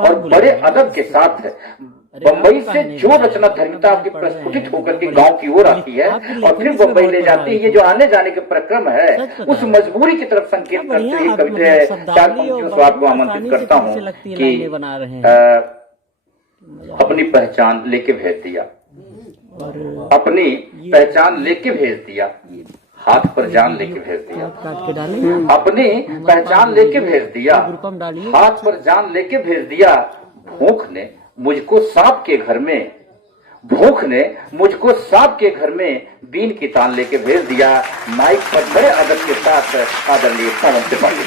और बड़े अदब के साथ बम्बई से जो रचना धर्मिता आपकी प्रस्फुटित होकर के गांव की ओर आती है और फिर बम्बई ले जाती है, ये जो आने जाने के प्रक्रम है उस मजबूरी की तरफ संकेत करते हुए कविता चार पंक्तियों से आपको आमंत्रित करता हूँ कि अपनी पहचान लेके भेज दिया, अपनी पहचान लेके भेज दिया, हाथ पर जान लेके भेज दिया, अपनी पहचान लेके भेज दिया, हाथ पर जान लेके भेज दिया। भूख ने मुझको सांप के घर में, भूख ने मुझको सांप के घर में बीन की तान लेके भेज दिया। माइक पर बड़े अदब के साथ आदरणीय पवन त्रिपाठी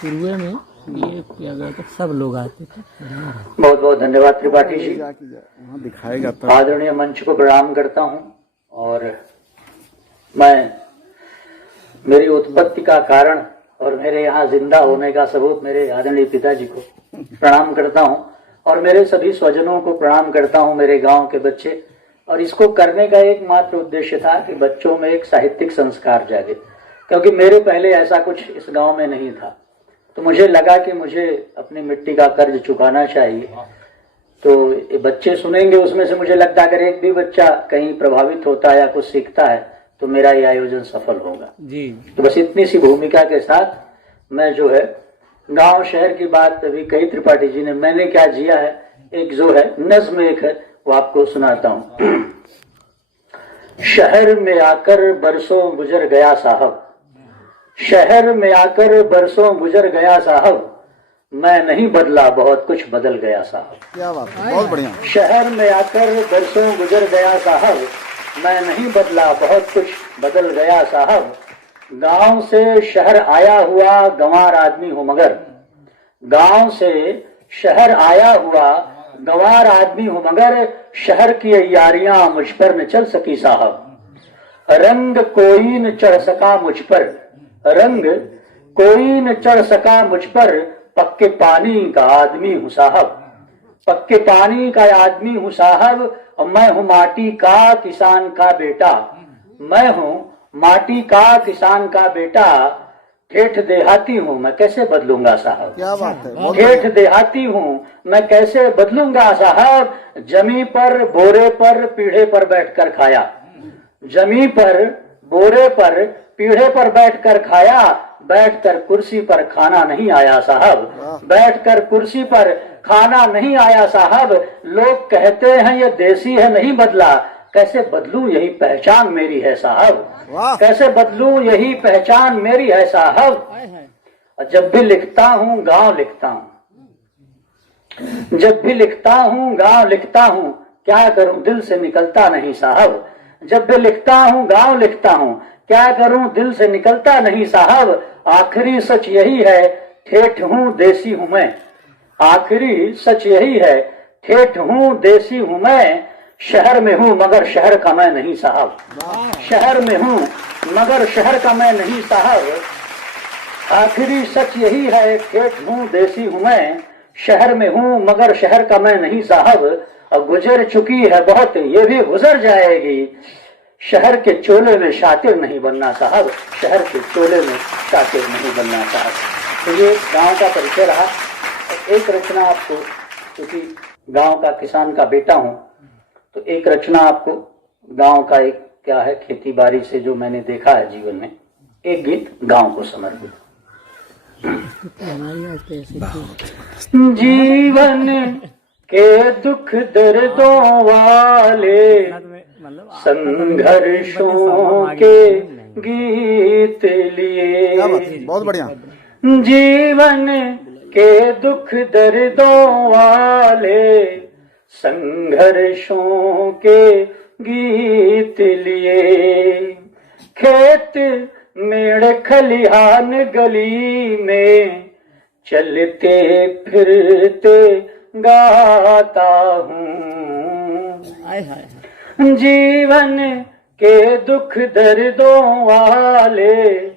शुरू में ये किया गया था, सब लोग आते थे। बहुत बहुत धन्यवाद त्रिपाठी जी। दिखाएगा आदरणीय मंच को प्रणाम करता हूं और मैं मेरी उत्पत्ति का कारण और मेरे यहाँ जिंदा होने का सबूत मेरे आदरणीय पिताजी को प्रणाम करता हूं और मेरे सभी स्वजनों को प्रणाम करता हूं, मेरे गांव के बच्चे। और इसको करने का एकमात्र उद्देश्य था कि बच्चों में एक साहित्यिक संस्कार जागे, क्योंकि मेरे पहले ऐसा कुछ इस गांव में नहीं था। तो मुझे लगा कि मुझे अपनी मिट्टी का कर्ज चुकाना चाहिए। तो ये बच्चे सुनेंगे, उसमें से मुझे लगता है अगर एक भी बच्चा कहीं प्रभावित होता है या कुछ सीखता है तो मेरा ये आयोजन सफल होगा जी। तो बस इतनी सी भूमिका के साथ मैं जो है गांव शहर की बात अभी कही त्रिपाठी जी ने, मैंने क्या जिया है, एक जो है नज्म एक है वो आपको सुनाता हूं। शहर में आकर बरसों गुजर गया साहब, शहर में आकर बरसों गुजर गया साहब, मैं नहीं बदला बहुत कुछ बदल गया साहब। क्या बात है, बहुत बढ़िया। शहर में आकर बरसों गुजर गया साहब, मैं नहीं बदला बहुत कुछ बदल गया साहब। गांव से शहर आया हुआ गंवार आदमी हूं मगर, गांव से शहर आया हुआ गंवार आदमी हूं मगर, शहर की यारियां मुझ पर न चल सकी साहब। रंग कोई न चढ़ सका मुझ पर, रंग कोई न चढ़ सका मुझ पर, पक्के पानी का आदमी हूं साहब, पक्के पानी का आदमी हूं साहब। मैं हूं माटी का किसान का बेटा, मैं हूं माटी का किसान का बेटा। ठेठ देहाती हूं मैं कैसे बदलूंगा साहब, क्या बात है, ठेठ देहाती हूं मैं कैसे बदलूंगा साहब। जमी पर बोरे पर पीढ़े पर बैठकर खाया, जमी पर बोरे पर पीढ़े पर बैठकर खाया, बैठकर कुर्सी पर खाना नहीं आया साहब, बैठकर कुर्सी पर खाना नहीं आया साहब। लोग कहते हैं ये देसी है नहीं बदला, कैसे बदलूं यही पहचान मेरी है साहब, कैसे बदलूं यही पहचान मेरी है साहब। जब भी लिखता हूँ गांव लिखता हूँ, जब भी लिखता हूँ गांव लिखता हूँ, क्या करूं दिल से निकलता नहीं साहब। जब भी लिखता हूँ गांव लिखता हूँ, क्या करूं दिल से निकलता नहीं साहब। आखिरी सच यही है ठेठ हूं देसी हूं मैं, आखिरी सच यही है ठेठ हूं देसी हूं मैं। शहर में हूं मगर शहर का मैं नहीं साहब, शहर में हूं मगर शहर का मैं नहीं साहब। आखिरी सच यही है ठेठ हूं देसी हूं मैं, शहर में हूं मगर शहर का मैं नहीं साहब। अब गुजर चुकी है बहुत ये भी गुजर जाएगी, शहर के चोले में शातिर नहीं बनना साहब, शहर के चोले में शातिर नहीं बनना साहब। तो ये गांव का परिचय रहा। एक रचना आपको, क्योंकि गांव का किसान का बेटा हूं, तो एक रचना आपको गांव का एक क्या है खेती बाड़ी से जो मैंने देखा है जीवन में, एक गीत गांव को समर्पित। जीवन के दुख दर्दों वाले संघर्षों के गीत लिए, बहुत बढ़िया। जीवन के दुख दर्दों वाले संघर्षों के गीत लिए। खेत मेड़ खलिहान गली में चलते फिरते गाता हूँ, जीवन के दुख दर्दों वाले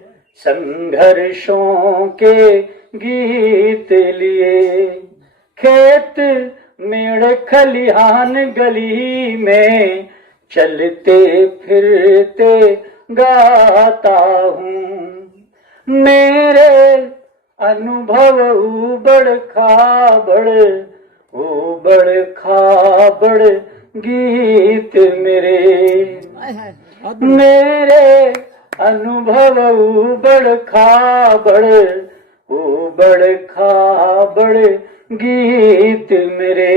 संघर्षों के गीत लिए। खेत मेड़ खलिहान गली में चलते फिरते गाता हूँ, मेरे अनुभव उबड़ खाबड़ गीत मेरे अनुभव उबड़ खाबड़ गीत मेरे,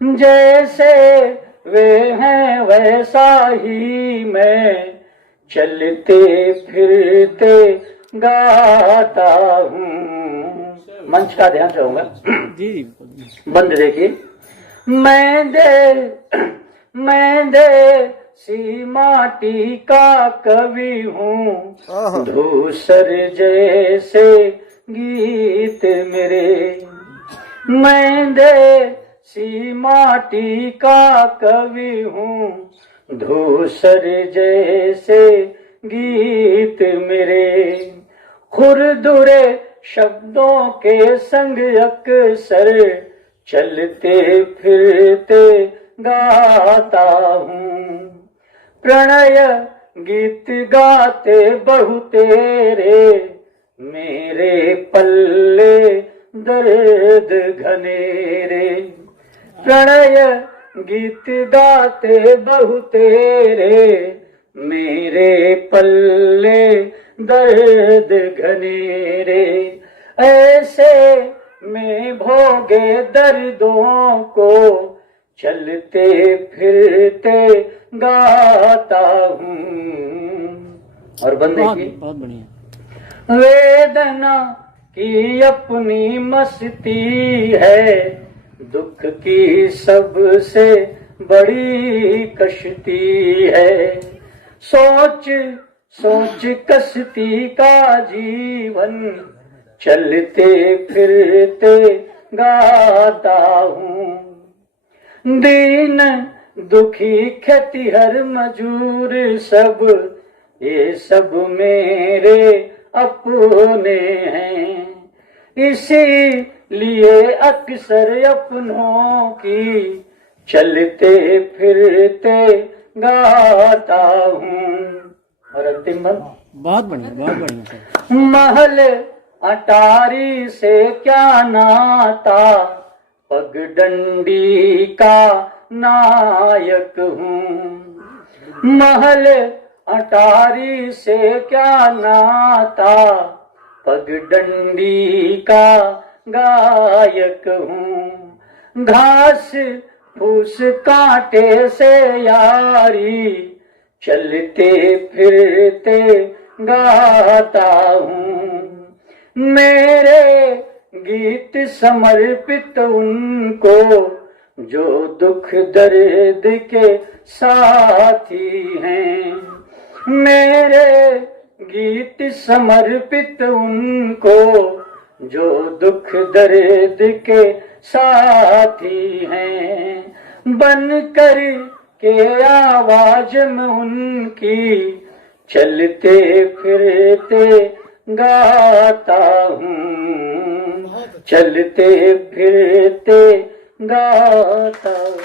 जैसे वे हैं वैसा ही मैं चलते फिरते गाता हूँ। मंच का ध्यान चाहूंगा। जी जी बंद देखिए। मैं देसी माटी का कवि हूँ, आहा। धूसर जैसे गीत मेरे। मैं देसी माटी का कवि हूँ, धूसर जैसे गीत मेरे। खुरदुरे शब्दों के संग अक्सर चलते फिरते गाता हूँ। प्रणय गीत गाते बहु तेरे, मेरे पल्ले दर्द घनेरे। प्रणय गीत गाते बहु तेरे, मेरे पल्ले दर्द घनेरे। ऐसे में भोगे दर्दों को चलते फिरते गाता हूँ। और बंदे बहुत की बहुत बढ़िया। वेदना की अपनी मस्ती है, दुख की सबसे बड़ी कश्ती है। सोच सोच कश्ती का जीवन चलते फिरते गाता हूँ। दीन दुखी खेतिहर मजूर सब, ये सब मेरे अपने हैं। इसीलिए अक्सर अपनों की चलते फिरते गाता हूँ। और अंतिम बंद। बहुत बढ़िया सर। महल अटारी से क्या नाता, पगडंडी का नायक हूँ। महल अटारी से क्या नाता, पगडंडी का गायक हूँ। घास फूस कांटे से यारी चलते फिरते गाता हूँ। मेरे गीत समर्पित उनको जो दुख दर्द के साथी हैं। मेरे गीत समर्पित उनको जो दुख दर्द के साथी हैं। बनकर के आवाज में उनकी चलते फिरते गाता हूँ, चलते फिरते गाता हूँ।